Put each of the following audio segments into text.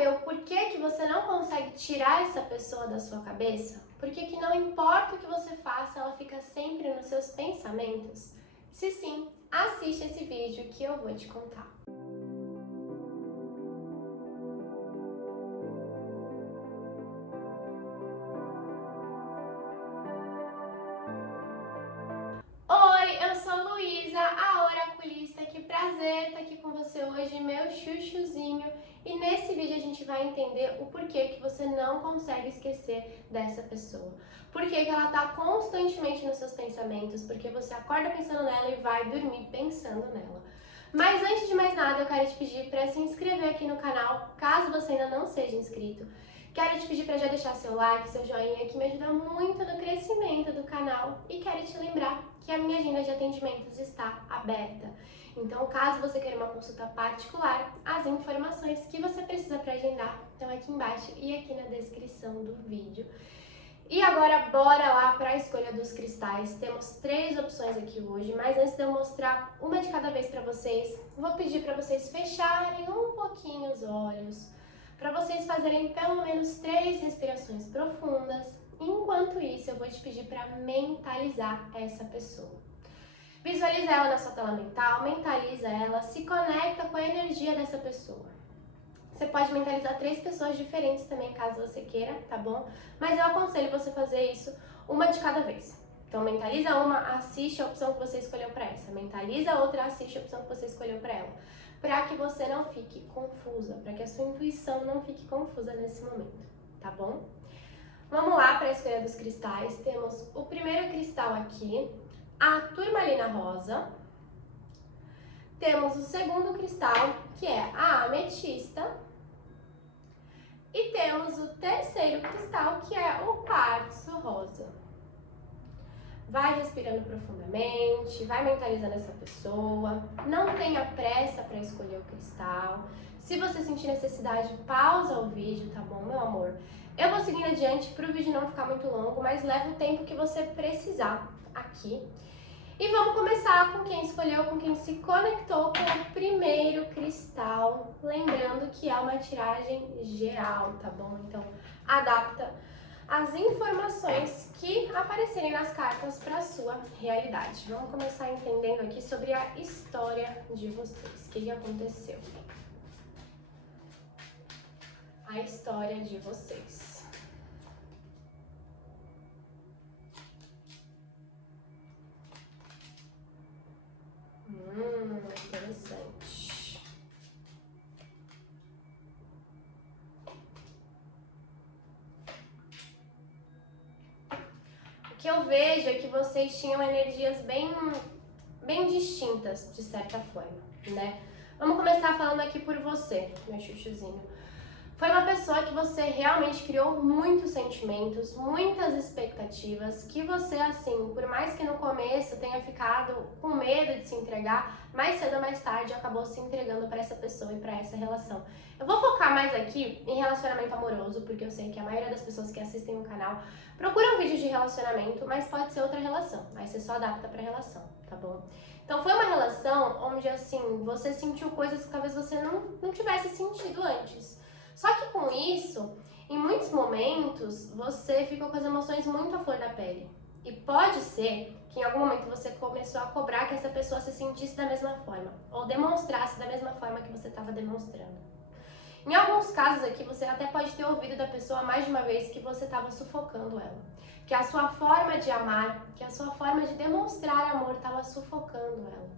saber o porquê que você não consegue tirar essa pessoa da sua cabeça? Por que não importa o que você faça, ela fica sempre nos seus pensamentos? Se sim, assiste esse vídeo que eu vou te contar. Oi, eu sou Luísa, a oraculista. Que prazer estar aqui com você hoje, meu chuchuzinho. E nesse vídeo a gente vai entender o porquê que você não consegue esquecer dessa pessoa. Por que ela está constantemente nos seus pensamentos, porque você acorda pensando nela e vai dormir pensando nela. Mas antes de mais nada, eu quero te pedir para se inscrever aqui no canal, caso você ainda não seja inscrito. Quero te pedir para já deixar seu like, seu joinha, que me ajuda muito no crescimento do canal. E quero te lembrar que a minha agenda de atendimentos está aberta. Então, caso você queira uma consulta particular, as informações que você precisa para agendar estão aqui embaixo e aqui na descrição do vídeo. E agora, bora lá para a escolha dos cristais. Temos 3 opções aqui hoje, mas antes de eu mostrar uma de cada vez para vocês, vou pedir para vocês fecharem um pouquinho os olhos, para vocês fazerem pelo menos 3 respirações profundas. Enquanto isso, eu vou te pedir para mentalizar essa pessoa. Visualiza ela na sua tela mental, mentaliza ela, se conecta com a energia dessa pessoa. Você pode mentalizar 3 pessoas diferentes também, caso você queira, tá bom? Mas eu aconselho você fazer isso uma de cada vez. Então, mentaliza uma, assiste a opção que você escolheu para essa. Mentaliza a outra, assiste a opção que você escolheu para ela. Para que você não fique confusa, para que a sua intuição não fique confusa nesse momento, tá bom? Vamos lá para a escolha dos cristais. Temos o primeiro cristal aqui, a turmalina rosa. Temos o segundo cristal, que é a ametista. E temos o terceiro cristal, que é o quartzo rosa. Vai respirando profundamente, vai mentalizando essa pessoa. Não tenha pressa para escolher o cristal. Se você sentir necessidade, pausa o vídeo, tá bom, meu amor? Eu vou seguindo adiante para o vídeo não ficar muito longo, mas leva o tempo que você precisar aqui. E vamos começar com quem escolheu, com quem se conectou com o primeiro cristal. Lembrando que é uma tiragem geral, tá bom? Então, adapta as informações que aparecerem nas cartas para a sua realidade. Vamos começar entendendo aqui sobre a história de vocês. O que aconteceu? A história de vocês. Interessante. O que eu vejo é que vocês tinham energias bem distintas, de certa forma, né? Vamos começar falando aqui por você, meu chuchuzinho. Foi uma pessoa que você realmente criou muitos sentimentos, muitas expectativas, que você, assim, por mais que no começo tenha ficado com medo de se entregar, mais cedo ou mais tarde acabou se entregando para essa pessoa e para essa relação. Eu vou focar mais aqui em relacionamento amoroso, porque eu sei que a maioria das pessoas que assistem o canal procuram vídeos de relacionamento, mas pode ser outra relação, aí você só adapta para relação, tá bom? Então foi uma relação onde, assim, você sentiu coisas que talvez você não tivesse sentido antes. Só que com isso, em muitos momentos, você ficou com as emoções muito à flor da pele. E pode ser que em algum momento você começou a cobrar que essa pessoa se sentisse da mesma forma, ou demonstrasse da mesma forma que você estava demonstrando. Em alguns casos aqui, você até pode ter ouvido da pessoa mais de uma vez que você estava sufocando ela. Que a sua forma de amar, que a sua forma de demonstrar amor estava sufocando ela.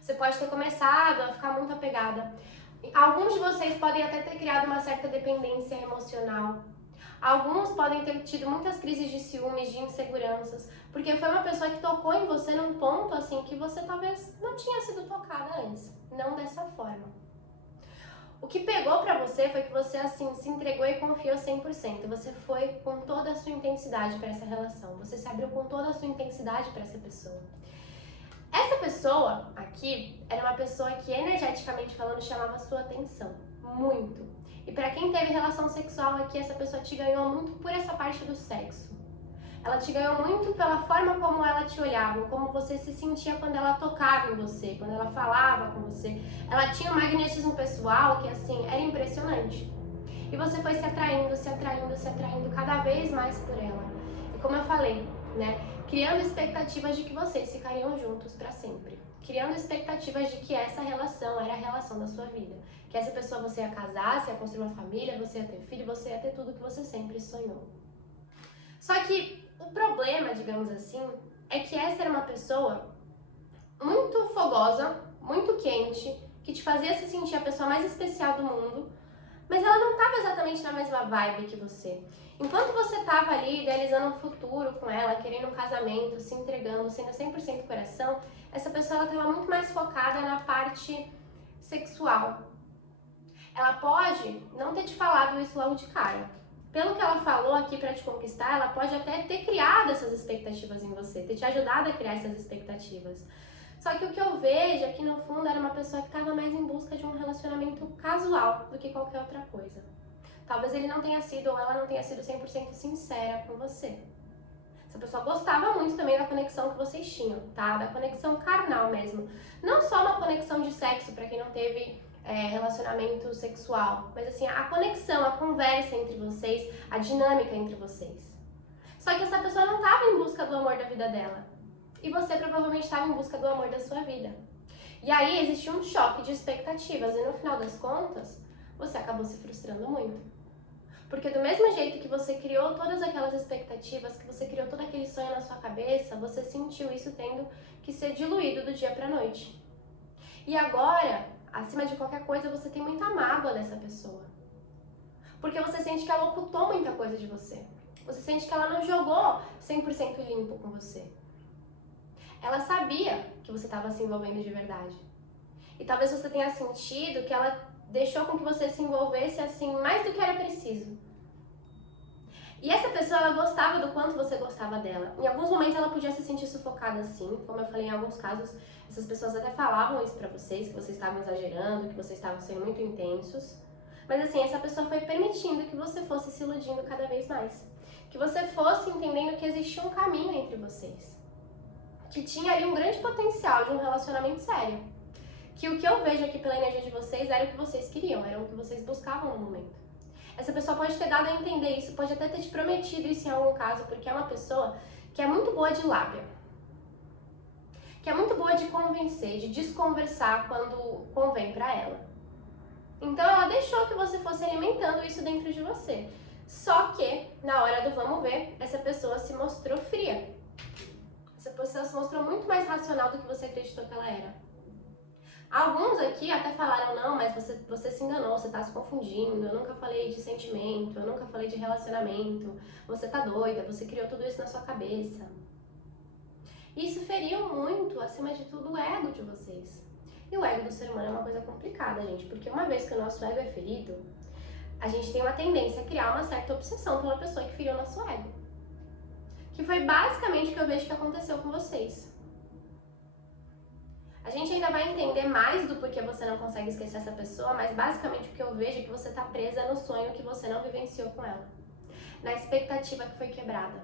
Você pode ter começado a ficar muito apegada. Alguns de vocês podem até ter criado uma certa dependência emocional. Alguns podem ter tido muitas crises de ciúmes, de inseguranças, porque foi uma pessoa que tocou em você num ponto assim que você talvez não tinha sido tocada antes, não dessa forma. O que pegou pra você foi que você assim se entregou e confiou 100%. Você foi com toda a sua intensidade para essa relação. Você se abriu com toda a sua intensidade para essa pessoa. Essa pessoa aqui era uma pessoa que, energeticamente falando, chamava a sua atenção, muito. E para quem teve relação sexual aqui, essa pessoa te ganhou muito por essa parte do sexo. Ela te ganhou muito pela forma como ela te olhava, como você se sentia quando ela tocava em você, quando ela falava com você. Ela tinha um magnetismo pessoal que, assim, era impressionante. E você foi se atraindo, se atraindo, se atraindo cada vez mais por ela. E como eu falei, né? Criando expectativas de que vocês ficariam juntos para sempre. Criando expectativas de que essa relação era a relação da sua vida. Que essa pessoa você ia casar, você ia construir uma família, você ia ter filho, você ia ter tudo que você sempre sonhou. Só que o problema, digamos assim, é que essa era uma pessoa muito fogosa, muito quente, que te fazia se sentir a pessoa mais especial do mundo, mas ela não estava exatamente na mesma vibe que você. Enquanto você estava ali idealizando um futuro com ela, querendo um casamento, se entregando, sendo 100% coração, essa pessoa estava muito mais focada na parte sexual. Ela pode não ter te falado isso logo de cara. Pelo que ela falou aqui para te conquistar, ela pode até ter criado essas expectativas em você, ter te ajudado a criar essas expectativas. Só que o que eu vejo aqui no fundo era uma pessoa que estava mais em busca de um relacionamento casual do que qualquer outra coisa. Talvez ele não tenha sido ou ela não tenha sido 100% sincera com você. Essa pessoa gostava muito também da conexão que vocês tinham, tá? Da conexão carnal mesmo. Não só uma conexão de sexo, para quem não teve relacionamento sexual, mas assim, a conexão, a conversa entre vocês, a dinâmica entre vocês. Só que essa pessoa não estava em busca do amor da vida dela. E você provavelmente estava em busca do amor da sua vida. E aí existe um choque de expectativas e no final das contas, você acabou se frustrando muito. Porque do mesmo jeito que você criou todas aquelas expectativas, que você criou todo aquele sonho na sua cabeça, você sentiu isso tendo que ser diluído do dia pra noite. E agora, acima de qualquer coisa, você tem muita mágoa dessa pessoa. Porque você sente que ela ocultou muita coisa de você. Você sente que ela não jogou 100% limpo com você. Ela sabia que você estava se envolvendo de verdade. E talvez você tenha sentido que ela deixou com que você se envolvesse assim mais do que era preciso. E essa pessoa, ela gostava do quanto você gostava dela. Em alguns momentos ela podia se sentir sufocada assim, como eu falei, em alguns casos essas pessoas até falavam isso pra vocês, que vocês estavam exagerando, que vocês estavam sendo muito intensos. Mas assim, essa pessoa foi permitindo que você fosse se iludindo cada vez mais. Que você fosse entendendo que existia um caminho entre vocês. Que tinha ali um grande potencial de um relacionamento sério. Que o que eu vejo aqui pela energia de vocês era o que vocês queriam, era o que vocês buscavam no momento. Essa pessoa pode ter dado a entender isso, pode até ter te prometido isso em algum caso, porque é uma pessoa que é muito boa de lábia. Que é muito boa de convencer, de desconversar quando convém pra ela. Então ela deixou que você fosse alimentando isso dentro de você. Só que, na hora do vamos ver, essa pessoa se mostrou fria. Essa pessoa se mostrou muito mais racional do que você acreditou que ela era. Alguns aqui até falaram, não, mas você se enganou, você tá se confundindo, eu nunca falei de sentimento, eu nunca falei de relacionamento, você tá doida, você criou tudo isso na sua cabeça. Isso feriu muito, acima de tudo, o ego de vocês. E o ego do ser humano é uma coisa complicada, gente, porque uma vez que o nosso ego é ferido, a gente tem uma tendência a criar uma certa obsessão pela pessoa que feriu o nosso ego. Que foi basicamente o que eu vejo que aconteceu com vocês. A gente ainda vai entender mais do porquê você não consegue esquecer essa pessoa, mas basicamente o que eu vejo é que você tá presa no sonho que você não vivenciou com ela. Na expectativa que foi quebrada.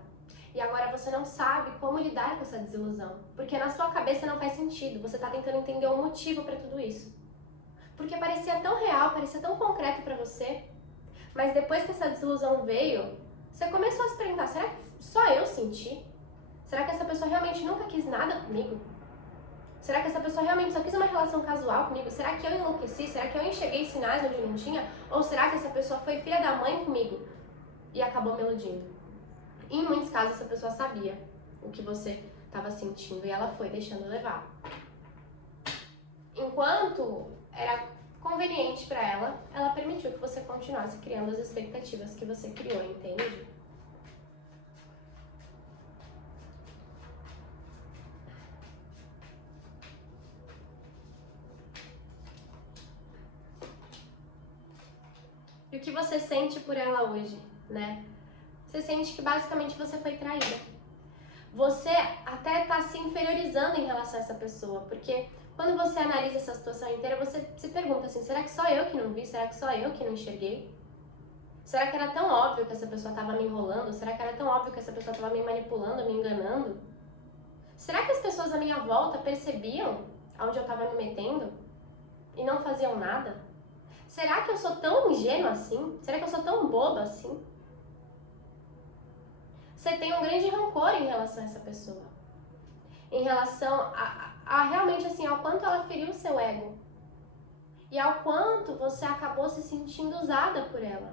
E agora você não sabe como lidar com essa desilusão. Porque na sua cabeça não faz sentido, você tá tentando entender o motivo pra tudo isso. Porque parecia tão real, parecia tão concreto pra você, mas depois que essa desilusão veio, você começou a se perguntar, será que só eu senti? Será que essa pessoa realmente nunca quis nada comigo? Será que essa pessoa realmente só quis uma relação casual comigo? Será que eu enlouqueci? Será que eu enxerguei sinais onde não tinha? Ou será que essa pessoa foi filha da mãe comigo e acabou me iludindo? E em muitos casos essa pessoa sabia o que você estava sentindo e ela foi deixando levar. Enquanto era conveniente para ela, ela permitiu que você continuasse criando as expectativas que você criou, entende? E o que você sente por ela hoje, né? Você sente que basicamente você foi traída. Você até tá se inferiorizando em relação a essa pessoa, porque quando você analisa essa situação inteira, você se pergunta assim, será que só eu que não vi? Será que só eu que não enxerguei? Será que era tão óbvio que essa pessoa estava me enrolando? Será que era tão óbvio que essa pessoa estava me manipulando, me enganando? Será que as pessoas à minha volta percebiam aonde eu estava me metendo e não faziam nada? Será que eu sou tão ingênua assim? Será que eu sou tão boba assim? Você tem um grande rancor em relação a essa pessoa. Em relação a realmente assim, ao quanto ela feriu o seu ego. E ao quanto você acabou se sentindo usada por ela.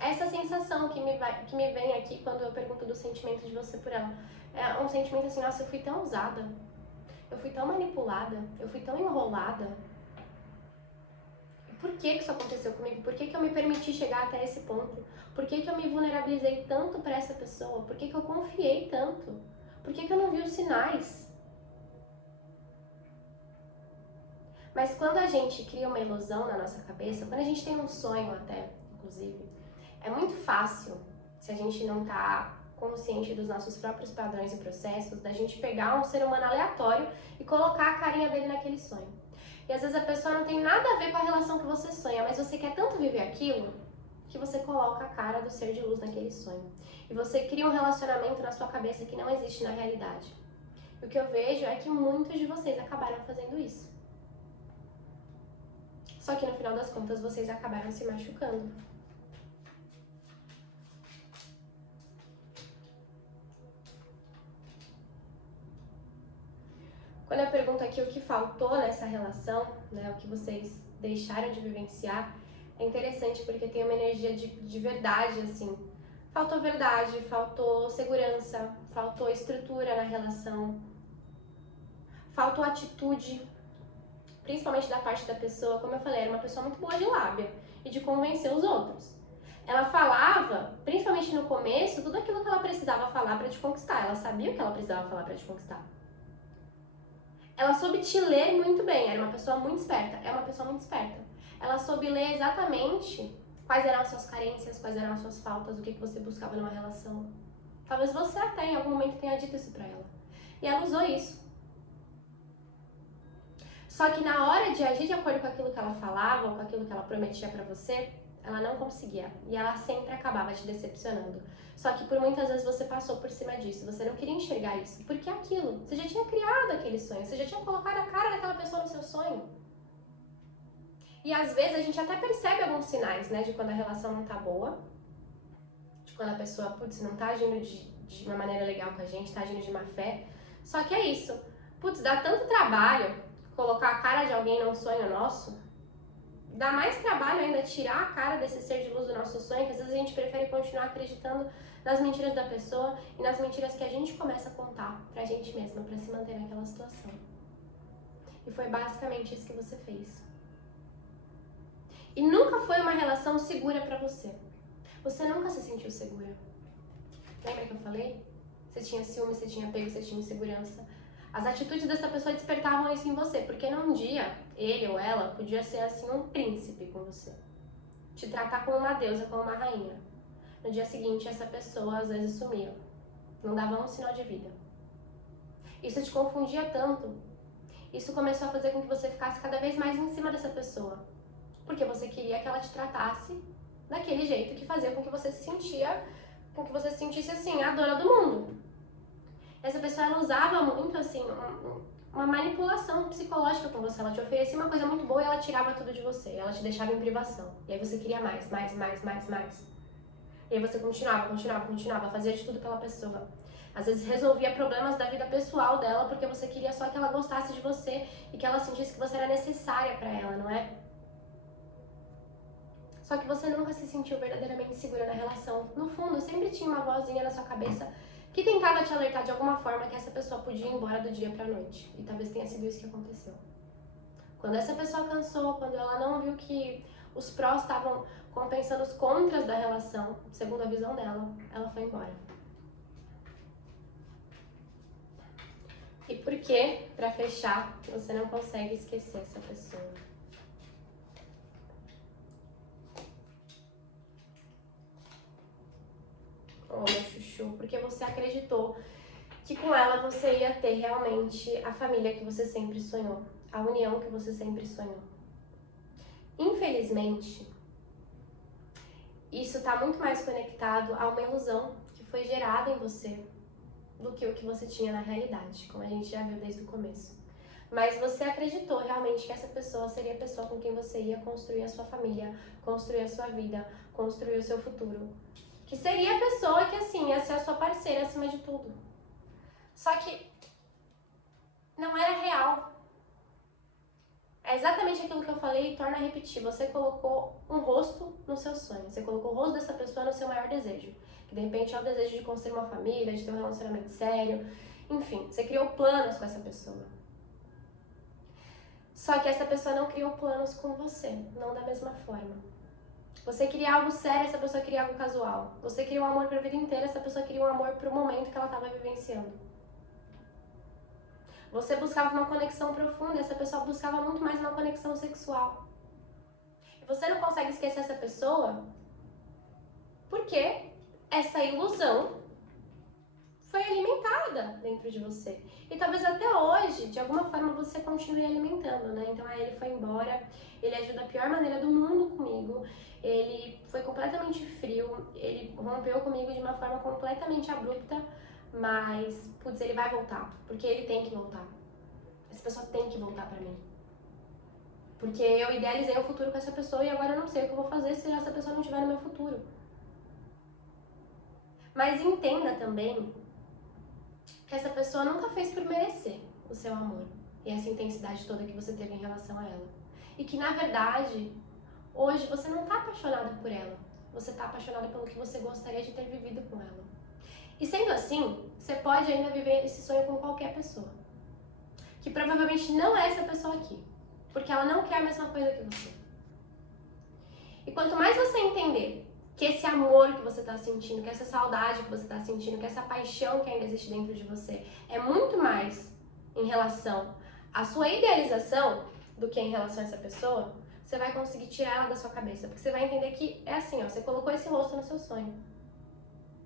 Essa sensação que me vem aqui quando eu pergunto do sentimento de você por ela. É um sentimento assim, nossa, eu fui tão usada. Eu fui tão manipulada. Eu fui tão enrolada. Por que isso aconteceu comigo? Por que eu me permiti chegar até esse ponto? Por que eu me vulnerabilizei tanto para essa pessoa? Por que eu confiei tanto? Por que eu não vi os sinais? Mas quando a gente cria uma ilusão na nossa cabeça, quando a gente tem um sonho até, inclusive, é muito fácil, se a gente não tá consciente dos nossos próprios padrões e processos, da gente pegar um ser humano aleatório e colocar a carinha dele naquele sonho. E às vezes a pessoa não tem nada a ver com a relação que você sonha, mas você quer tanto viver aquilo que você coloca a cara do ser de luz naquele sonho. E você cria um relacionamento na sua cabeça que não existe na realidade. E o que eu vejo é que muitos de vocês acabaram fazendo isso. Só que no final das contas vocês acabaram se machucando. Quando eu pergunto aqui o que faltou nessa relação, né, o que vocês deixaram de vivenciar, é interessante porque tem uma energia de verdade, assim. Faltou verdade, faltou segurança, faltou estrutura na relação, faltou atitude, principalmente da parte da pessoa. Como eu falei, era uma pessoa muito boa de lábia e de convencer os outros. Ela falava, principalmente no começo, tudo aquilo que ela precisava falar para te conquistar. Ela sabia o que ela precisava falar para te conquistar. Ela soube te ler muito bem, era uma pessoa muito esperta, é uma pessoa muito esperta. Ela soube ler exatamente quais eram as suas carências, quais eram as suas faltas, o que você buscava numa relação. Talvez você até em algum momento tenha dito isso pra ela. E ela usou isso. Só que na hora de agir de acordo com aquilo que ela falava, ou com aquilo que ela prometia pra você, ela não conseguia. E ela sempre acabava te decepcionando. Só que por muitas vezes você passou por cima disso, você não queria enxergar isso. Porque é aquilo, você já tinha criado aquele sonho, você já tinha colocado a cara daquela pessoa no seu sonho. E às vezes a gente até percebe alguns sinais, né, de quando a relação não tá boa, de quando a pessoa, putz, não tá agindo de uma maneira legal com a gente, tá agindo de má fé. Só que é isso, putz, dá tanto trabalho colocar a cara de alguém num sonho nosso, dá mais trabalho ainda tirar a cara desse ser de luz do nosso sonho, que às vezes a gente prefere continuar acreditando nas mentiras da pessoa e nas mentiras que a gente começa a contar pra gente mesma, pra se manter naquela situação. E foi basicamente isso que você fez. E nunca foi uma relação segura pra você. Você nunca se sentiu segura. Lembra que eu falei? Você tinha ciúme, você tinha apego, você tinha insegurança. As atitudes dessa pessoa despertavam isso em você, porque num dia, ele ou ela podia ser assim um príncipe com você. Te tratar como uma deusa, como uma rainha. No dia seguinte, essa pessoa às vezes sumia. Não dava um sinal de vida. Isso te confundia tanto. Isso começou a fazer com que você ficasse cada vez mais em cima dessa pessoa. Porque você queria que ela te tratasse daquele jeito que fazia com que você se sentisse assim, a dona do mundo. Essa pessoa, ela usava muito assim, uma manipulação psicológica com você. Ela te oferecia uma coisa muito boa e ela tirava tudo de você. Ela te deixava em privação. E aí você queria mais. E aí você continuava, fazia de tudo pela pessoa. Às vezes resolvia problemas da vida pessoal dela porque você queria só que ela gostasse de você e que ela sentisse que você era necessária pra ela, não é? Só que você nunca se sentiu verdadeiramente segura na relação. No fundo, sempre tinha uma vozinha na sua cabeça que tentava te alertar de alguma forma que essa pessoa podia ir embora do dia pra noite. E talvez tenha sido isso que aconteceu. Quando essa pessoa cansou, quando ela não viu que os prós estavam compensando os contras da relação, segundo a visão dela, ela foi embora. E por que, pra fechar, você não consegue esquecer essa pessoa? Oh, meu chuchu, porque você acreditou que com ela você ia ter realmente a família que você sempre sonhou, a união que você sempre sonhou. Infelizmente, isso está muito mais conectado a uma ilusão que foi gerada em você do que o que você tinha na realidade, como a gente já viu desde o começo. mas você acreditou realmente que essa pessoa seria a pessoa com quem você ia construir a sua família, construir a sua vida, construir o seu futuro. Que seria a pessoa que, assim, ia ser a sua parceira acima de tudo. Só que não era real. É exatamente aquilo que eu falei e torna a repetir. Você colocou um rosto no seu sonho. Você colocou o rosto dessa pessoa no seu maior desejo. Que de repente é o desejo de construir uma família, de ter um relacionamento sério. Enfim, você criou planos com essa pessoa. Só que essa pessoa não criou planos com você, não da mesma forma. Você queria algo sério, essa pessoa queria algo casual. Você queria um amor pra vida inteira, essa pessoa queria um amor pro momento que ela estava vivenciando. Você buscava uma conexão profunda, essa pessoa buscava muito mais uma conexão sexual. E você não consegue esquecer essa pessoa porque essa ilusão foi alimentada dentro de você. E talvez até hoje, de alguma forma, você continue alimentando, né? Então aí ele foi embora, ele agiu da pior maneira do mundo comigo, ele foi completamente frio, ele rompeu comigo de uma forma completamente abrupta, mas, putz, ele vai voltar, porque ele tem que voltar. Essa pessoa tem que voltar pra mim. Porque eu idealizei o futuro com essa pessoa e agora eu não sei o que eu vou fazer se essa pessoa não estiver no meu futuro. Mas entenda também que essa pessoa nunca fez por merecer o seu amor e essa intensidade toda que você teve em relação a ela. E que, na verdade, hoje você não tá apaixonado por ela. Você tá apaixonado pelo que você gostaria de ter vivido com ela. E sendo assim, você pode ainda viver esse sonho com qualquer pessoa. Que provavelmente não é essa pessoa aqui. Porque ela não quer a mesma coisa que você. E quanto mais você entender que esse amor que você está sentindo, que essa saudade que você está sentindo, que essa paixão que ainda existe dentro de você é muito mais em relação à sua idealização do que em relação a essa pessoa, você vai conseguir tirar ela da sua cabeça. Porque você vai entender que é assim, ó, você colocou esse rosto no seu sonho.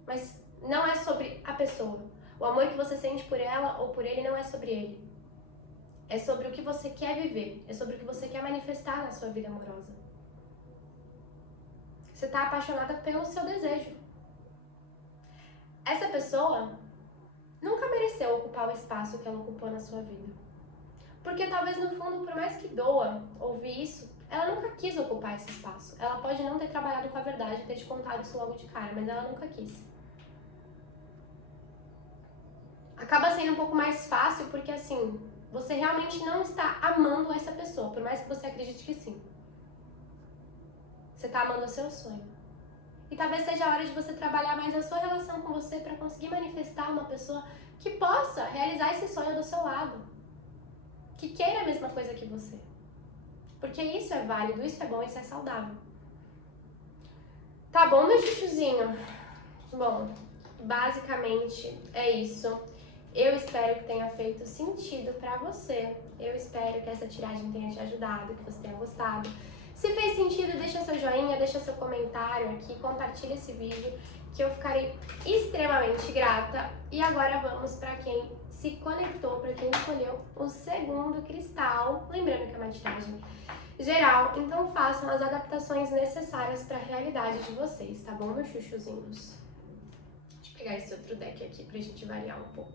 Mas não é sobre a pessoa. O amor que você sente por ela ou por ele não é sobre ele. É sobre o que você quer viver. É sobre o que você quer manifestar na sua vida amorosa. Você está apaixonada pelo seu desejo. Essa pessoa nunca mereceu ocupar o espaço que ela ocupou na sua vida. Porque talvez no fundo, por mais que doa ouvir isso, ela nunca quis ocupar esse espaço. Ela pode não ter trabalhado com a verdade, ter te contado isso logo de cara, mas ela nunca quis. Acaba sendo um pouco mais fácil porque assim, você realmente não está amando essa pessoa, por mais que você acredite que sim. Você está amando o seu sonho. E talvez seja a hora de você trabalhar mais a sua relação com você para conseguir manifestar uma pessoa que possa realizar esse sonho do seu lado. Que queira a mesma coisa que você. Porque isso é válido, isso é bom, isso é saudável. Tá bom, meu chuchuzinho? Bom, basicamente é isso. Eu espero que tenha feito sentido pra você. Eu espero que essa tiragem tenha te ajudado, que você tenha gostado. Se fez sentido, deixa seu joinha, deixa seu comentário aqui, compartilha esse vídeo, que eu ficarei extremamente grata. E agora vamos para quem se conectou, para quem escolheu o segundo cristal. Lembrando que é uma tiragem geral, então façam as adaptações necessárias para a realidade de vocês, tá bom, meus chuchuzinhos? Deixa eu pegar esse outro deck aqui pra gente variar um pouco.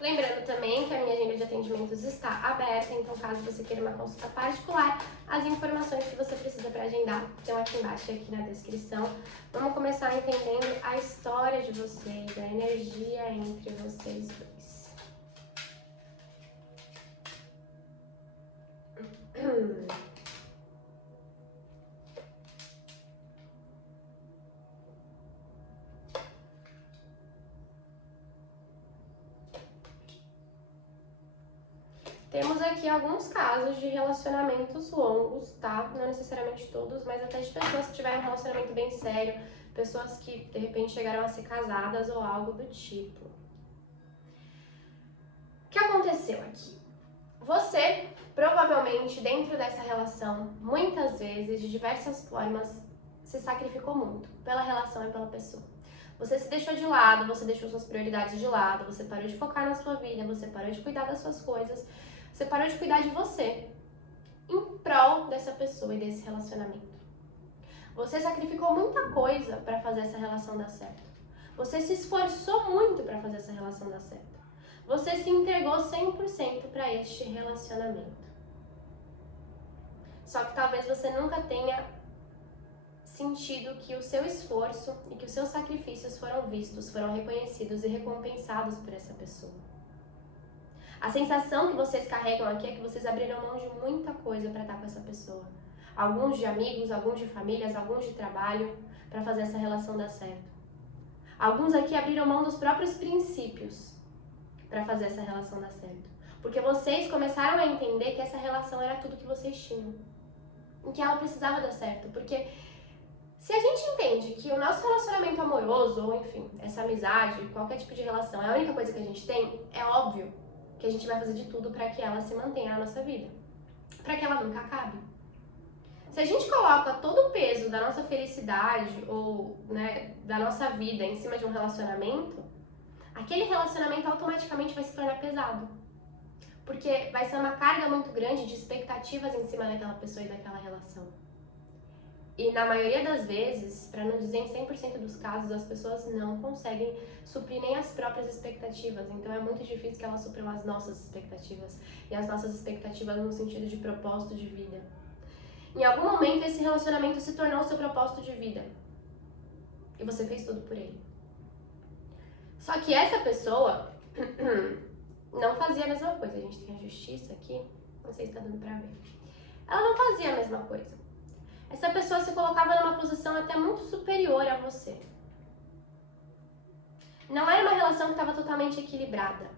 Lembrando também que a minha agenda de atendimentos está aberta, então caso você queira uma consulta particular, as informações que você precisa para agendar estão aqui embaixo, aqui na descrição. Vamos começar entendendo a história de vocês, a energia entre vocês dois. Temos aqui alguns casos de relacionamentos longos, tá? Não necessariamente todos, mas até de pessoas que tiveram um relacionamento bem sério, pessoas que de repente chegaram a ser casadas ou algo do tipo. O que aconteceu aqui? Você, provavelmente, dentro dessa relação, muitas vezes, de diversas formas, se sacrificou muito pela relação e pela pessoa. Você se deixou de lado, você deixou suas prioridades de lado, você parou de focar na sua vida, você parou de cuidar das suas coisas, você parou de cuidar de você em prol dessa pessoa e desse relacionamento. Você sacrificou muita coisa para fazer essa relação dar certo. Você se esforçou muito para fazer essa relação dar certo. Você se entregou 100% para este relacionamento. Só que talvez você nunca tenha sentido que o seu esforço e que os seus sacrifícios foram vistos, foram reconhecidos e recompensados por essa pessoa. A sensação que vocês carregam aqui é que vocês abriram mão de muita coisa para estar com essa pessoa. Alguns de amigos, alguns de famílias, alguns de trabalho, para fazer essa relação dar certo. Alguns aqui abriram mão dos próprios princípios para fazer essa relação dar certo. Porque vocês começaram a entender que essa relação era tudo que vocês tinham. Em que ela precisava dar certo. Porque se a gente entende que o nosso relacionamento amoroso, ou enfim, essa amizade, qualquer tipo de relação, é a única coisa que a gente tem, é óbvio que a gente vai fazer de tudo para que ela se mantenha na nossa vida. Para que ela nunca acabe. Se a gente coloca todo o peso da nossa felicidade ou, né, da nossa vida em cima de um relacionamento, aquele relacionamento automaticamente vai se tornar pesado. Porque vai ser uma carga muito grande de expectativas em cima daquela pessoa e daquela relação. E na maioria das vezes, para não dizer em 100% dos casos, as pessoas não conseguem suprir nem as próprias expectativas. Então é muito difícil que elas supram as nossas expectativas. E as nossas expectativas no sentido de propósito de vida. Em algum momento esse relacionamento se tornou o seu propósito de vida. E você fez tudo por ele. Só que essa pessoa não fazia a mesma coisa. A gente tem a justiça aqui, não sei se tá dando pra ver. Ela não fazia a mesma coisa. Essa pessoa se colocava numa posição até muito superior a você. Não era uma relação que estava totalmente equilibrada.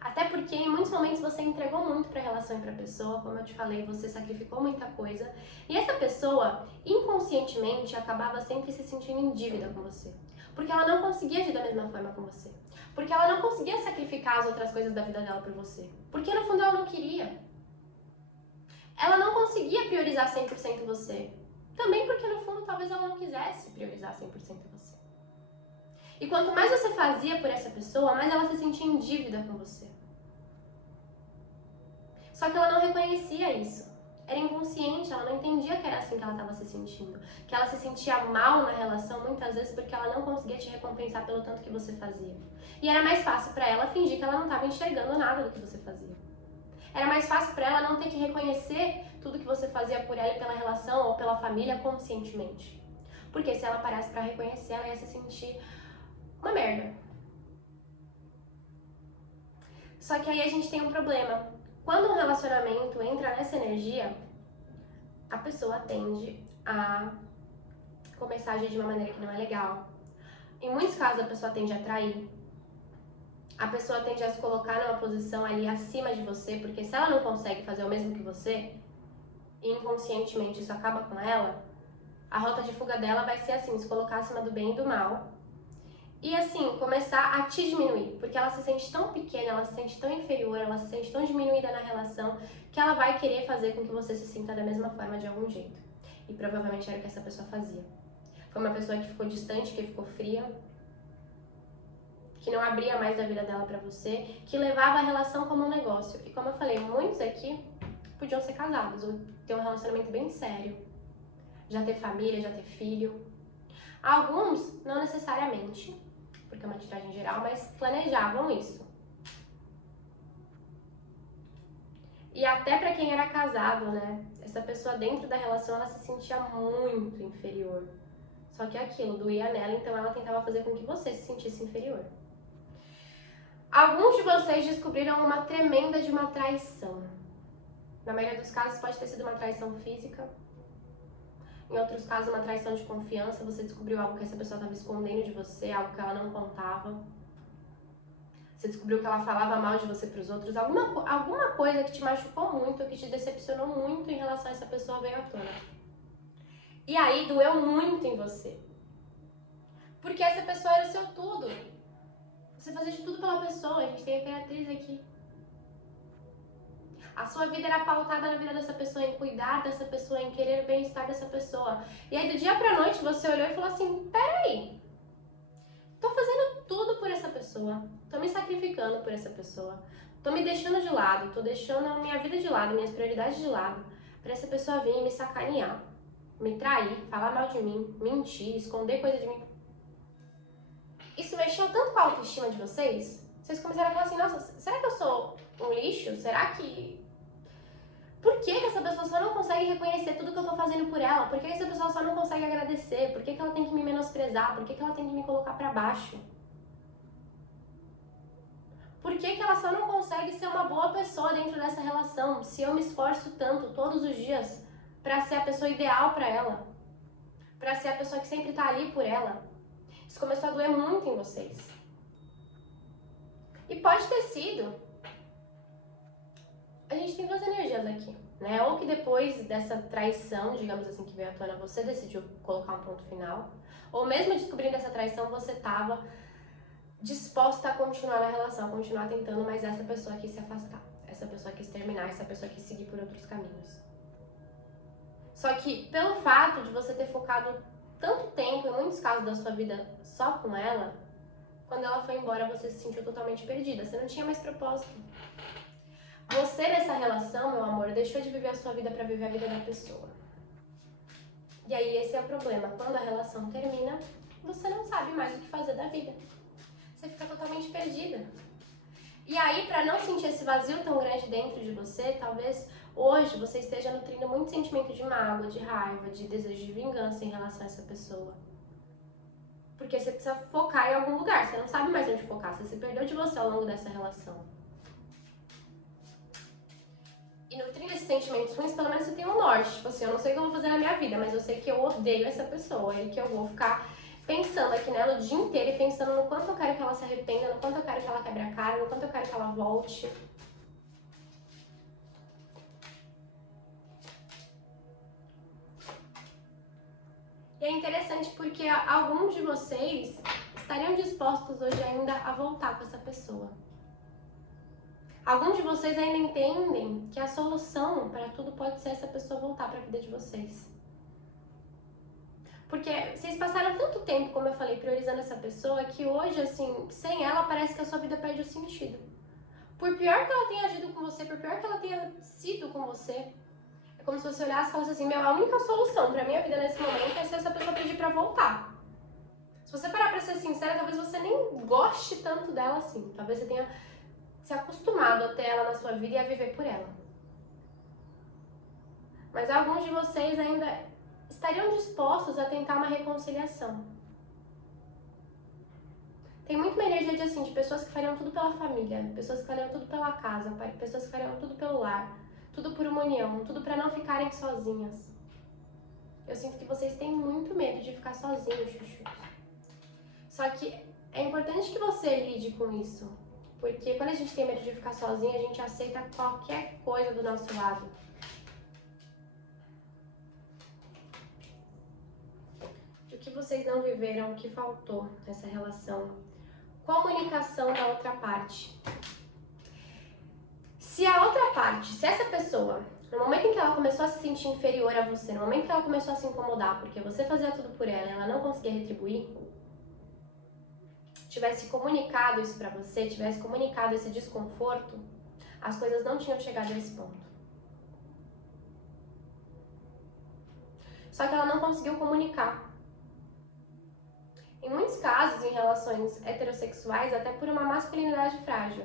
Até porque em muitos momentos você entregou muito para a relação e para a pessoa, como eu te falei, você sacrificou muita coisa. E essa pessoa, inconscientemente, acabava sempre se sentindo em dívida com você. Porque ela não conseguia agir da mesma forma com você. Porque ela não conseguia sacrificar as outras coisas da vida dela por você. Porque no fundo ela não queria. Ela não conseguia priorizar 100% você. Também porque no fundo talvez ela não quisesse priorizar 100% você. E quanto mais você fazia por essa pessoa, mais ela se sentia em dívida com você. Só que ela não reconhecia isso. Era inconsciente, ela não entendia que era assim que ela estava se sentindo. Que ela se sentia mal na relação muitas vezes porque ela não conseguia te recompensar pelo tanto que você fazia. E era mais fácil para ela fingir que ela não estava enxergando nada do que você fazia. Era mais fácil para ela não ter que reconhecer tudo que você fazia por ela e pela relação ou pela família conscientemente. Porque se ela parasse para reconhecer, ela ia se sentir uma merda. Só que aí a gente tem um problema. Quando um relacionamento entra nessa energia, a pessoa tende a começar a agir de uma maneira que não é legal. Em muitos casos, a pessoa tende a trair. A pessoa tende a se colocar numa posição ali acima de você, porque se ela não consegue fazer o mesmo que você, e inconscientemente isso acaba com ela, a rota de fuga dela vai ser assim, se colocar acima do bem e do mal. E assim, começar a te diminuir, porque ela se sente tão pequena, ela se sente tão inferior, ela se sente tão diminuída na relação, que ela vai querer fazer com que você se sinta da mesma forma de algum jeito. E provavelmente era o que essa pessoa fazia. Foi uma pessoa que ficou distante, que ficou fria, que não abria mais da vida dela pra você, que levava a relação como um negócio. E como eu falei, muitos aqui podiam ser casados, ou ter um relacionamento bem sério, já ter família, já ter filho. Alguns, não necessariamente, porque é uma tiragem geral, mas planejavam isso. E até pra quem era casado, né? Essa pessoa dentro da relação, ela se sentia muito inferior. Só que aquilo doía nela, então ela tentava fazer com que você se sentisse inferior. Alguns de vocês descobriram uma tremenda de uma traição. Na maioria dos casos pode ter sido uma traição física. Em outros casos, uma traição de confiança. Você descobriu algo que essa pessoa estava escondendo de você, algo que ela não contava. Você descobriu que ela falava mal de você para os outros. Alguma coisa que te machucou muito, que te decepcionou muito em relação a essa pessoa veio à tona. E aí doeu muito em você. Porque essa pessoa era o seu tudo. Você fazia de tudo pela pessoa. A gente tem a Imperatriz aqui. A sua vida era pautada na vida dessa pessoa, em cuidar dessa pessoa, em querer o bem-estar dessa pessoa. E aí, do dia pra noite, você olhou e falou assim, peraí, tô fazendo tudo por essa pessoa, tô me sacrificando por essa pessoa, tô me deixando de lado, tô deixando a minha vida de lado, minhas prioridades de lado, pra essa pessoa vir e me sacanear, me trair, falar mal de mim, mentir, esconder coisa de mim. Isso mexeu tanto com a autoestima de vocês Vocês começaram a falar assim, nossa, será que eu sou um lixo? Será que... Por que essa pessoa só não consegue reconhecer tudo que eu tô fazendo por ela? Por que essa pessoa só não consegue agradecer? Por que ela tem que me menosprezar? Por que ela tem que me colocar pra baixo? Por que ela só não consegue ser uma boa pessoa dentro dessa relação? Se eu me esforço tanto todos os dias pra ser a pessoa ideal pra ela, pra ser a pessoa que sempre tá ali por ela. Isso começou a doer muito em vocês. E pode ter sido... A gente tem duas energias aqui, né? Ou que depois dessa traição, digamos assim, que veio à tona, você decidiu colocar um ponto final. Ou mesmo descobrindo essa traição, você tava disposta a continuar na relação, a continuar tentando, mas essa pessoa quis se afastar. Essa pessoa quis terminar, essa pessoa quis seguir por outros caminhos. Só que, pelo fato de você ter focado tanto tempo, em muitos casos da sua vida, só com ela, quando ela foi embora, você se sentiu totalmente perdida. Você não tinha mais propósito. Você, nessa relação, meu amor, deixou de viver a sua vida pra viver a vida da pessoa. E aí, esse é o problema. Quando a relação termina, você não sabe mais o que fazer da vida. Você fica totalmente perdida. E aí, pra não sentir esse vazio tão grande dentro de você, talvez hoje você esteja nutrindo muito sentimento de mágoa, de raiva, de desejo de vingança em relação a essa pessoa. Porque você precisa focar em algum lugar, você não sabe mais onde focar, você se perdeu de você ao longo dessa relação. E nutrindo esses sentimentos ruins, pelo menos você tem um norte. Tipo assim, eu não sei o que eu vou fazer na minha vida, mas eu sei que eu odeio essa pessoa e que eu vou ficar pensando aqui nela o dia inteiro e pensando no quanto eu quero que ela se arrependa, no quanto eu quero que ela quebre a cara, no quanto eu quero que ela volte. E é interessante porque alguns de vocês estariam dispostos hoje ainda a voltar com essa pessoa. Alguns de vocês ainda entendem que a solução para tudo pode ser essa pessoa voltar para a vida de vocês. Porque vocês passaram tanto tempo, como eu falei, priorizando essa pessoa, que hoje, assim, sem ela, parece que a sua vida perde o sentido. Por pior que ela tenha agido com você, por pior que ela tenha sido com você, é como se você olhasse e falasse assim, meu, a única solução pra minha vida nesse momento é se essa pessoa pedir pra voltar. Se você parar pra ser sincera, talvez você nem goste tanto dela assim. Talvez você tenha se acostumado a ter ela na sua vida e a viver por ela. Mas alguns de vocês ainda estariam dispostos a tentar uma reconciliação. Tem muito uma energia de, assim, de pessoas que fariam tudo pela família, pessoas que fariam tudo pela casa, pessoas que fariam tudo pelo lar, tudo por uma união, tudo pra não ficarem sozinhas. Eu sinto que vocês têm muito medo de ficar sozinhos, chuchus. Só que é importante que você lide com isso. Porque quando a gente tem medo de ficar sozinha, a gente aceita qualquer coisa do nosso lado. O que vocês não viveram, o que faltou nessa relação? Comunicação da outra parte. Se a outra parte, se essa pessoa, no momento em que ela começou a se sentir inferior a você, no momento que ela começou a se incomodar porque você fazia tudo por ela e ela não conseguia retribuir, tivesse comunicado isso pra você, tivesse comunicado esse desconforto, as coisas não tinham chegado a esse ponto. Só que ela não conseguiu comunicar. Em muitos casos, em relações heterossexuais, até por uma masculinidade frágil.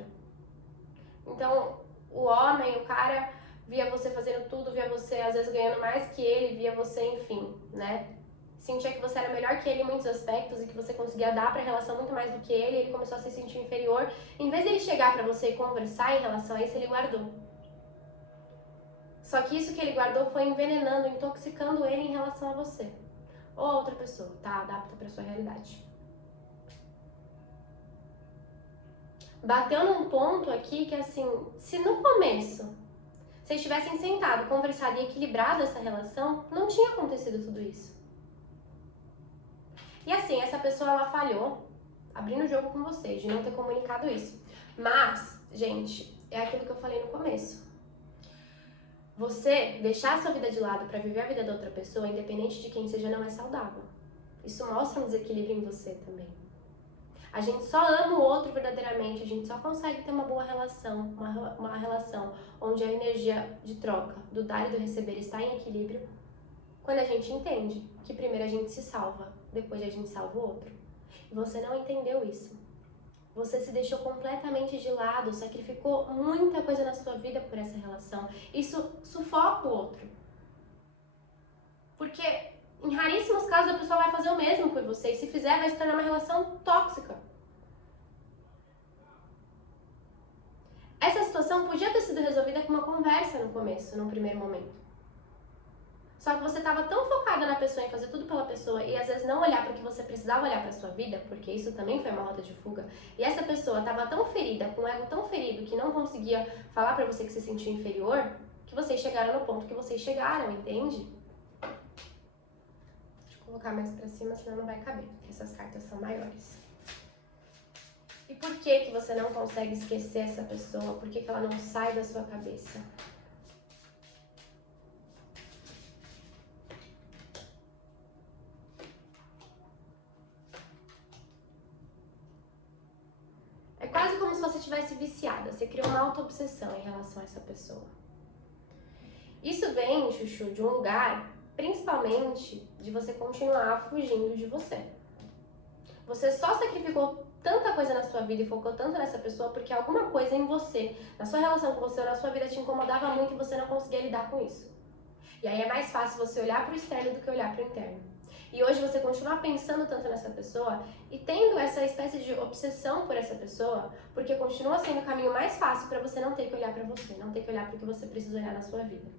Então, o homem, o cara, via você fazendo tudo, via você às vezes ganhando mais que ele, via você, enfim, né? Sentia que você era melhor que ele em muitos aspectos e que você conseguia dar pra relação muito mais do que ele começou a se sentir inferior. Em vez dele chegar pra você e conversar em relação a isso, ele guardou. Só que isso que ele guardou foi envenenando, intoxicando ele em relação a você. Ou a outra pessoa, tá? Adapta pra sua realidade. Bateu num ponto aqui que, assim, se no começo vocês tivessem sentado, conversado e equilibrado essa relação, não tinha acontecido tudo isso. E assim, essa pessoa, ela falhou, abrindo o jogo com vocês, de não ter comunicado isso. Mas, gente, é aquilo que eu falei no começo. Você deixar a sua vida de lado pra viver a vida da outra pessoa, independente de quem seja, não é saudável. Isso mostra um desequilíbrio em você também. A gente só ama o outro verdadeiramente, a gente só consegue ter uma boa relação, uma relação onde a energia de troca, do dar e do receber está em equilíbrio, quando a gente entende que primeiro a gente se salva, depois a gente salva o outro. E você não entendeu isso. Você se deixou completamente de lado, sacrificou muita coisa na sua vida por essa relação. Isso sufoca o outro. Porque em raríssimos casos a pessoa vai fazer o mesmo por você. E se fizer, vai se tornar uma relação tóxica. Essa situação podia ter sido resolvida com uma conversa no começo, num primeiro momento. Só que você estava tão focada na pessoa, em fazer tudo pela pessoa e às vezes não olhar para o que você precisava olhar para sua vida, porque isso também foi uma rota de fuga, e essa pessoa estava tão ferida, com o ego tão ferido, que não conseguia falar para você que se sentia inferior, que vocês chegaram no ponto que vocês chegaram, entende? Deixa eu colocar mais para cima, senão não vai caber, porque essas cartas são maiores. E por que você não consegue esquecer essa pessoa? Por que ela não sai da sua cabeça? É quase como se você tivesse viciada, você criou uma auto-obsessão em relação a essa pessoa. Isso vem, Chuchu, de um lugar, principalmente, de você continuar fugindo de você. Você só sacrificou tanta coisa na sua vida e focou tanto nessa pessoa porque alguma coisa em você, na sua relação com você ou na sua vida te incomodava muito e você não conseguia lidar com isso. E aí é mais fácil você olhar para o externo do que olhar para o interno. E hoje você continua pensando tanto nessa pessoa e tendo essa espécie de obsessão por essa pessoa, porque continua sendo o caminho mais fácil para você não ter que olhar para você, não ter que olhar para o que você precisa olhar na sua vida.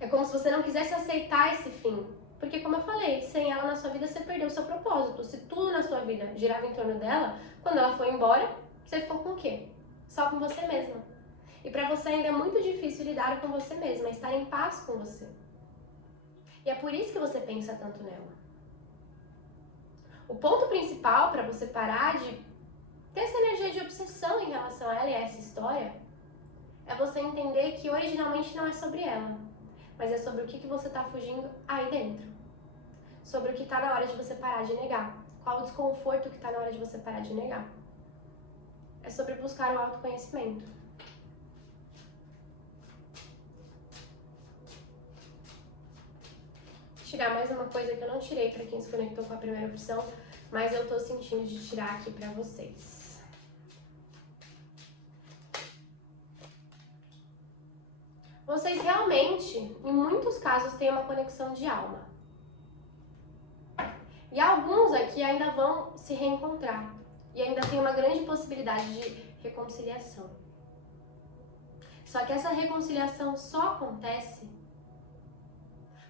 É como se você não quisesse aceitar esse fim. Porque, como eu falei, sem ela na sua vida, você perdeu o seu propósito. Se tudo na sua vida girava em torno dela, quando ela foi embora, você ficou com o quê? Só com você mesma. E pra você ainda é muito difícil lidar com você mesma, estar em paz com você. E é por isso que você pensa tanto nela. O ponto principal para você parar de ter essa energia de obsessão em relação a ela e a essa história é você entender que originalmente não é sobre ela, mas é sobre o que você está fugindo aí dentro. Sobre o que está na hora de você parar de negar. Qual o desconforto que está na hora de você parar de negar. É sobre buscar o autoconhecimento. Vou tirar mais uma coisa que eu não tirei para quem se conectou com a primeira opção, mas eu tô sentindo de tirar aqui para vocês. Vocês realmente, em muitos casos, têm uma conexão de alma. E alguns aqui ainda vão se reencontrar. E ainda tem uma grande possibilidade de reconciliação. Só que essa reconciliação só acontece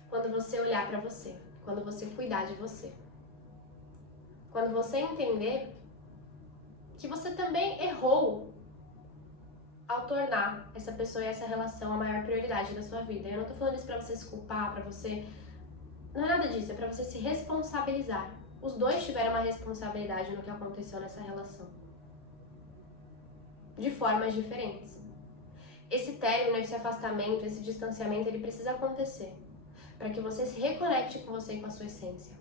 quando você olhar para você. Quando você cuidar de você. Quando você entender que você também errou ao tornar essa pessoa e essa relação a maior prioridade da sua vida. Eu não tô falando isso pra você se culpar, pra você... Não é nada disso, é pra você se responsabilizar. Os dois tiveram uma responsabilidade no que aconteceu nessa relação. De formas diferentes. Esse término, esse afastamento, esse distanciamento, ele precisa acontecer. Pra que você se reconecte com você e com a sua essência.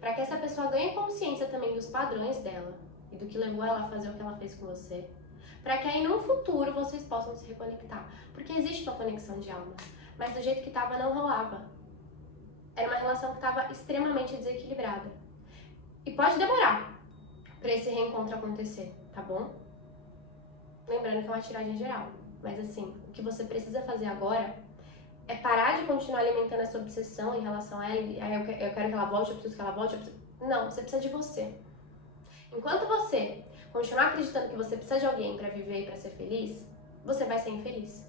Pra que essa pessoa ganhe consciência também dos padrões dela. E do que levou ela a fazer o que ela fez com você. Para que aí no futuro vocês possam se reconectar. Porque existe uma conexão de almas, mas do jeito que estava não rolava. Era uma relação que estava extremamente desequilibrada. E pode demorar para esse reencontro acontecer, tá bom? Lembrando que é uma tiragem geral. Mas assim, o que você precisa fazer agora é parar de continuar alimentando essa obsessão em relação a ela. E aí eu quero que ela volte, eu preciso que ela volte. Não, você precisa de você. Enquanto você continuar acreditando que você precisa de alguém para viver e para ser feliz, você vai ser infeliz.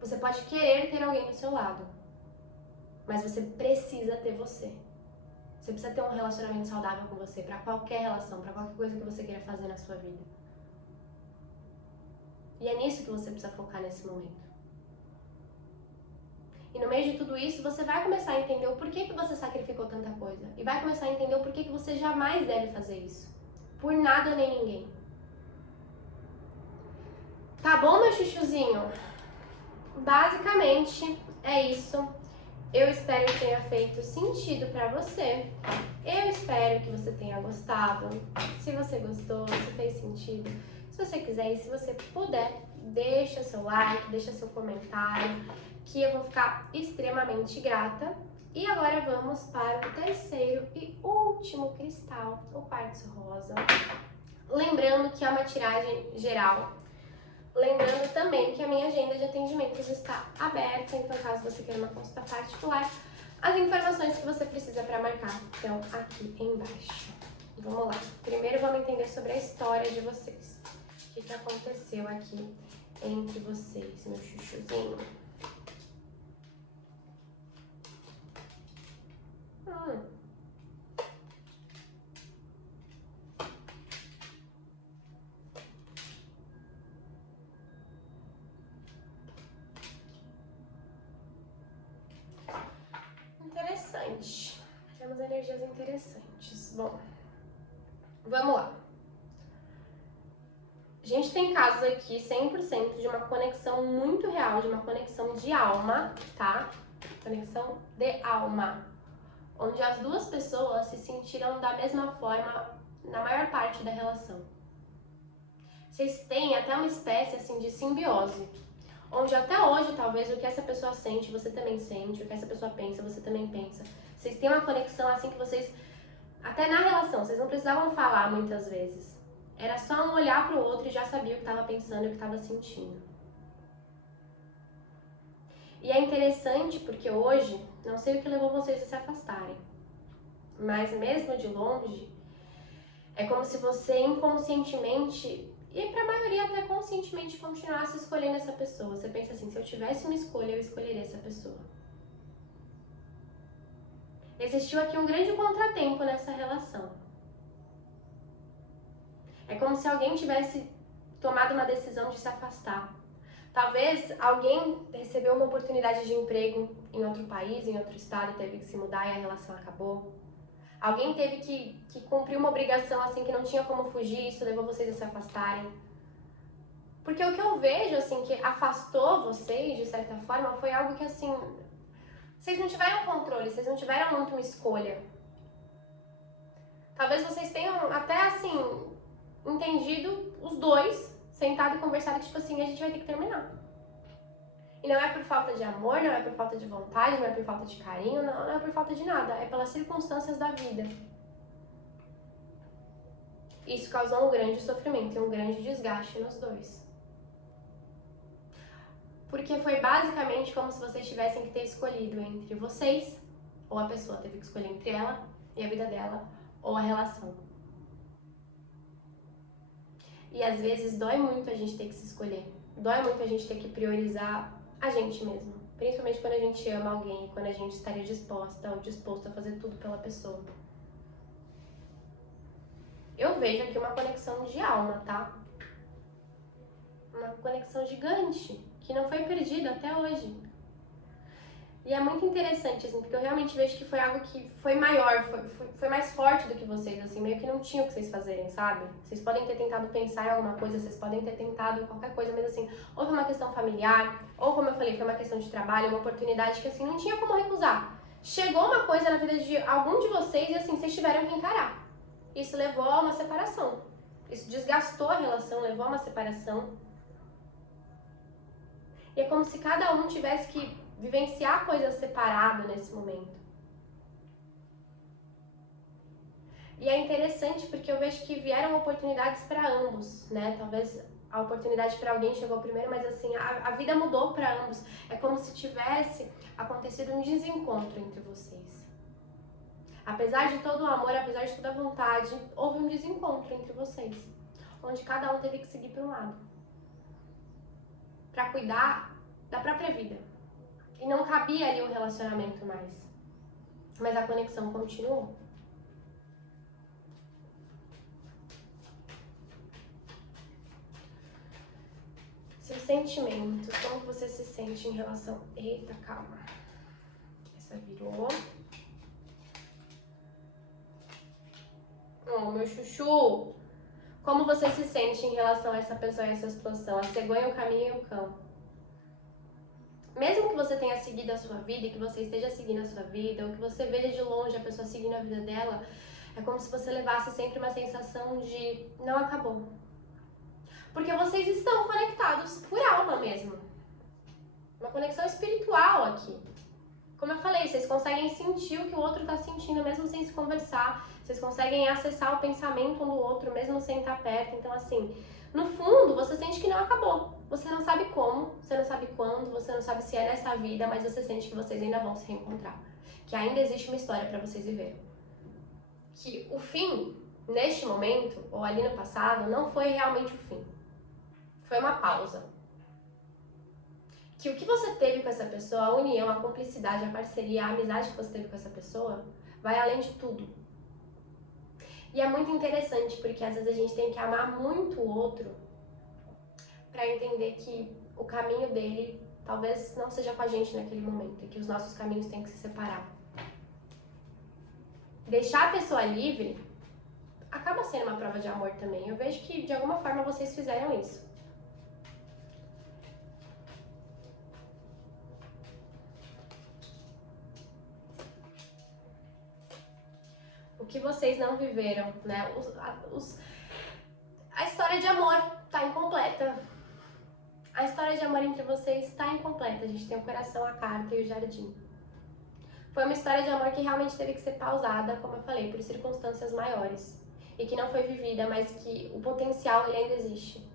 Você pode querer ter alguém do seu lado, mas você precisa ter você. Você precisa ter um relacionamento saudável com você para qualquer relação, para qualquer coisa que você queira fazer na sua vida. E é nisso que você precisa focar nesse momento. E no meio de tudo isso, você vai começar a entender o porquê que você sacrificou tanta coisa. E vai começar a entender o porquê que você jamais deve fazer isso. Por nada nem ninguém. Tá bom, meu chuchuzinho? Basicamente, é isso. Eu espero que tenha feito sentido pra você. Eu espero que você tenha gostado. Se você gostou, se fez sentido. Se você quiser e se você puder, deixa seu like, deixa seu comentário, que eu vou ficar extremamente grata. E agora vamos para o terceiro e último cristal, o quartzo rosa. Lembrando que é uma tiragem geral. Lembrando também que a minha agenda de atendimentos está aberta, então caso você queira uma consulta particular, as informações que você precisa para marcar estão aqui embaixo. Vamos lá. Primeiro vamos entender sobre a história de vocês. O que aconteceu aqui entre vocês, meu chuchuzinho? Interessante. Temos energias interessantes. Bom, vamos lá. A gente tem casos aqui 100% de uma conexão muito real, de uma conexão de alma, tá? Conexão de alma. Onde as duas pessoas se sentiram da mesma forma na maior parte da relação. Vocês têm até uma espécie assim de simbiose, onde até hoje talvez o que essa pessoa sente, você também sente, o que essa pessoa pensa, você também pensa. Vocês têm uma conexão assim que vocês, até na relação, vocês não precisavam falar muitas vezes. Era só um olhar pro outro e já sabia o que estava pensando e o que estava sentindo. E é interessante porque hoje, não sei o que levou vocês a se afastarem, mas mesmo de longe, é como se você inconscientemente, e pra maioria até conscientemente, continuasse escolhendo essa pessoa. Você pensa assim, se eu tivesse uma escolha, eu escolheria essa pessoa. Existiu aqui um grande contratempo nessa relação. É como se alguém tivesse tomado uma decisão de se afastar. Talvez alguém recebeu uma oportunidade de emprego em outro país, em outro estado, teve que se mudar e a relação acabou. Alguém teve que cumprir uma obrigação assim que não tinha como fugir, isso levou vocês a se afastarem. Porque o que eu vejo, assim, que afastou vocês, de certa forma, foi algo que, assim, vocês não tiveram controle, vocês não tiveram muito uma escolha. Talvez vocês tenham até, assim, entendido os dois, sentado e conversado, que, tipo assim, a gente vai ter que terminar. E não é por falta de amor, não é por falta de vontade, não é por falta de carinho, não é por falta de nada, é pelas circunstâncias da vida. Isso causou um grande sofrimento e um grande desgaste nos dois. Porque foi basicamente como se vocês tivessem que ter escolhido entre vocês, ou a pessoa teve que escolher entre ela e a vida dela, ou a relação. E às vezes dói muito a gente ter que se escolher. Dói muito a gente ter que priorizar a gente mesmo. Principalmente quando a gente ama alguém, quando a gente estaria disposta ou disposto a fazer tudo pela pessoa. Eu vejo aqui uma conexão de alma, tá? Uma conexão gigante, que não foi perdida até hoje. E é muito interessante, assim, porque eu realmente vejo que foi algo que foi maior, foi mais forte do que vocês, assim, meio que não tinha o que vocês fazerem, sabe? Vocês podem ter tentado pensar em alguma coisa, vocês podem ter tentado qualquer coisa, mas assim, houve uma questão familiar, ou como eu falei, foi uma questão de trabalho, uma oportunidade que assim, não tinha como recusar. Chegou uma coisa na vida de algum de vocês e assim, vocês tiveram que encarar. Isso levou a uma separação. Isso desgastou a relação, levou a uma separação. E é como se cada um tivesse que vivenciar coisas separadas nesse momento. E é interessante porque eu vejo que vieram oportunidades para ambos, né? Talvez a oportunidade para alguém chegou primeiro, mas assim, a vida mudou para ambos. É como se tivesse acontecido um desencontro entre vocês. Apesar de todo o amor, apesar de toda a vontade, houve um desencontro entre vocês, onde cada um teve que seguir para um lado, para cuidar da própria vida. E não cabia ali o relacionamento mais, mas a conexão continuou. Seus sentimentos, como você se sente em relação... Eita, calma. Essa virou. Oh, meu chuchu. Como você se sente em relação a essa pessoa e essa situação? A cegonha, o caminho e o cão. Mesmo que você tenha seguido a sua vida e que você esteja seguindo a sua vida, ou que você veja de longe a pessoa seguindo a vida dela, é como se você levasse sempre uma sensação de não acabou. Porque vocês estão conectados por alma mesmo. Uma conexão espiritual aqui. Como eu falei, vocês conseguem sentir o que o outro tá sentindo mesmo sem se conversar. Vocês conseguem acessar o pensamento um do outro mesmo sem estar perto. Então, assim, no fundo, você sente que não acabou. Você não sabe como, você não sabe quando, você não sabe se é nessa vida, mas você sente que vocês ainda vão se reencontrar. Que ainda existe uma história pra vocês viverem. Que o fim, neste momento, ou ali no passado, não foi realmente o fim. Foi uma pausa. Que o que você teve com essa pessoa, a união, a cumplicidade, a parceria, a amizade que você teve com essa pessoa, vai além de tudo. E é muito interessante, porque às vezes a gente tem que amar muito o outro pra entender que o caminho dele talvez não seja com a gente naquele momento, e que os nossos caminhos têm que se separar. Deixar a pessoa livre acaba sendo uma prova de amor também. Eu vejo que de alguma forma vocês fizeram isso. O que vocês não viveram, né? A história de amor tá incompleta. A história de amor entre vocês está incompleta. A gente tem o coração, a carta e o jardim. Foi uma história de amor que realmente teve que ser pausada, como eu falei, por circunstâncias maiores. E que não foi vivida, mas que o potencial ele ainda existe.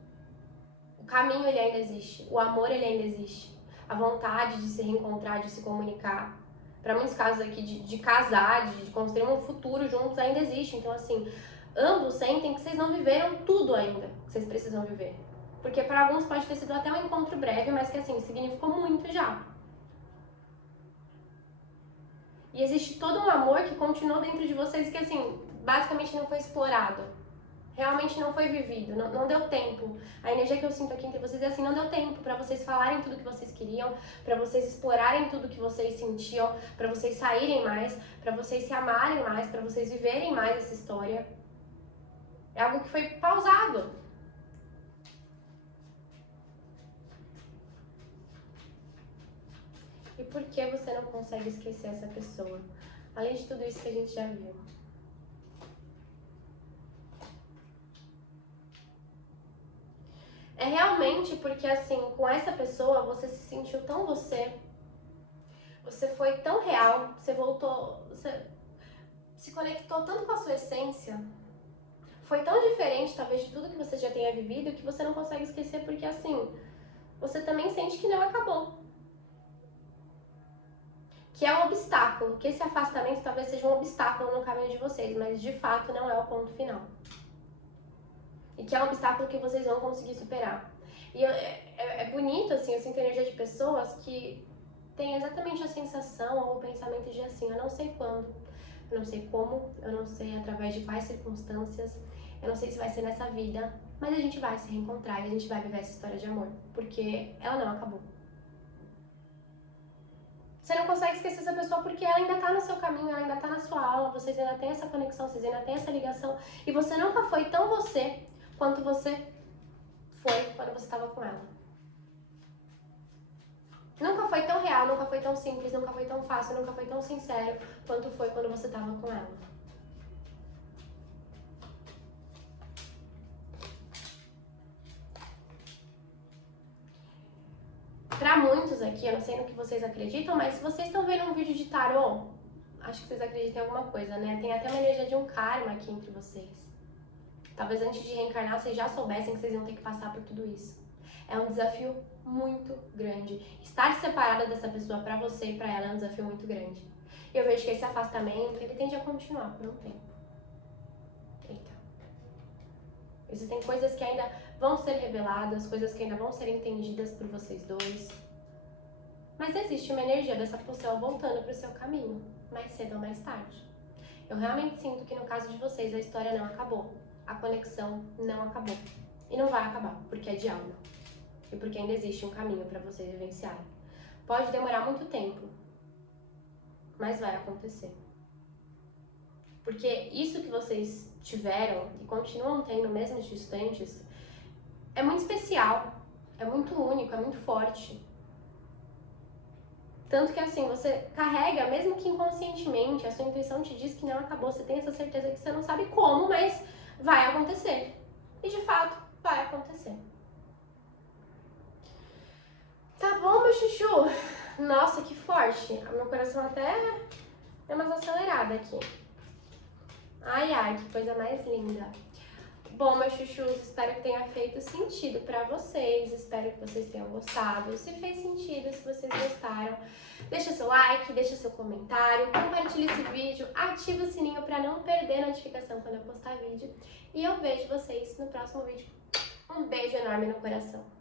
O caminho ele ainda existe. O amor ele ainda existe. A vontade de se reencontrar, de se comunicar. Para muitos casos aqui de casar, de construir um futuro juntos ainda existe. Então assim, ambos sentem que vocês não viveram tudo ainda que vocês precisam viver. Porque para alguns pode ter sido até um encontro breve, mas que assim, significou muito já. E existe todo um amor que continuou dentro de vocês que assim, basicamente não foi explorado. Realmente não foi vivido, não deu tempo. A energia que eu sinto aqui entre vocês é assim, não deu tempo pra vocês falarem tudo que vocês queriam, pra vocês explorarem tudo que vocês sentiam, pra vocês saírem mais, pra vocês se amarem mais, pra vocês viverem mais essa história. É algo que foi pausado. E por que você não consegue esquecer essa pessoa? Além de tudo isso que a gente já viu. É realmente porque, assim, com essa pessoa você se sentiu tão você. Você foi tão real, você voltou, você se conectou tanto com a sua essência. Foi tão diferente, talvez, de tudo que você já tenha vivido, que você não consegue esquecer porque, assim, você também sente que não acabou. Que é um obstáculo, que esse afastamento talvez seja um obstáculo no caminho de vocês, mas de fato não é o ponto final. E que é um obstáculo que vocês vão conseguir superar. E é bonito, assim, eu sinto energia de pessoas que têm exatamente a sensação ou o pensamento de assim, eu não sei quando, eu não sei como, eu não sei através de quais circunstâncias, eu não sei se vai ser nessa vida, mas a gente vai se reencontrar e a gente vai viver essa história de amor, porque ela não acabou. Você não consegue esquecer essa pessoa porque ela ainda tá no seu caminho, ela ainda tá na sua aula, vocês ainda têm essa conexão, vocês ainda têm essa ligação, e você nunca foi tão você quanto você foi quando você estava com ela. Nunca foi tão real, nunca foi tão simples, nunca foi tão fácil, nunca foi tão sincero quanto foi quando você estava com ela. Pra muitos aqui, eu não sei no que vocês acreditam, mas se vocês estão vendo um vídeo de tarô, acho que vocês acreditam em alguma coisa, né? Tem até uma energia de um karma aqui entre vocês. Talvez antes de reencarnar vocês já soubessem que vocês iam ter que passar por tudo isso. É um desafio muito grande. Estar separada dessa pessoa pra você e pra ela é um desafio muito grande. E eu vejo que esse afastamento, ele tende a continuar por um tempo. Eita. Existem coisas que ainda vão ser reveladas, coisas que ainda vão ser entendidas por vocês dois. Mas existe uma energia dessa pessoa voltando pro seu caminho, mais cedo ou mais tarde. Eu realmente sinto que no caso de vocês a história não acabou. A conexão não acabou. E não vai acabar, porque é de alma. E porque ainda existe um caminho para vocês vivenciarem. Pode demorar muito tempo, mas vai acontecer. Porque isso que vocês tiveram e continuam tendo mesmo distantes é muito especial, é muito único, é muito forte. Tanto que assim, você carrega, mesmo que inconscientemente, a sua intuição te diz que não acabou, você tem essa certeza que você não sabe como, mas vai acontecer. E de fato, vai acontecer. Tá bom, meu chuchu? Nossa, que forte. Meu coração até deu umas aceleradas aqui. Ai, ai, que coisa mais linda. Bom, meus chuchus, espero que tenha feito sentido pra vocês. Espero que vocês tenham gostado. Se fez sentido, se vocês gostaram, deixa seu like, deixa seu comentário, compartilhe esse vídeo, ativa o sininho pra não perder a notificação quando eu postar vídeo. E eu vejo vocês no próximo vídeo. Um beijo enorme no coração.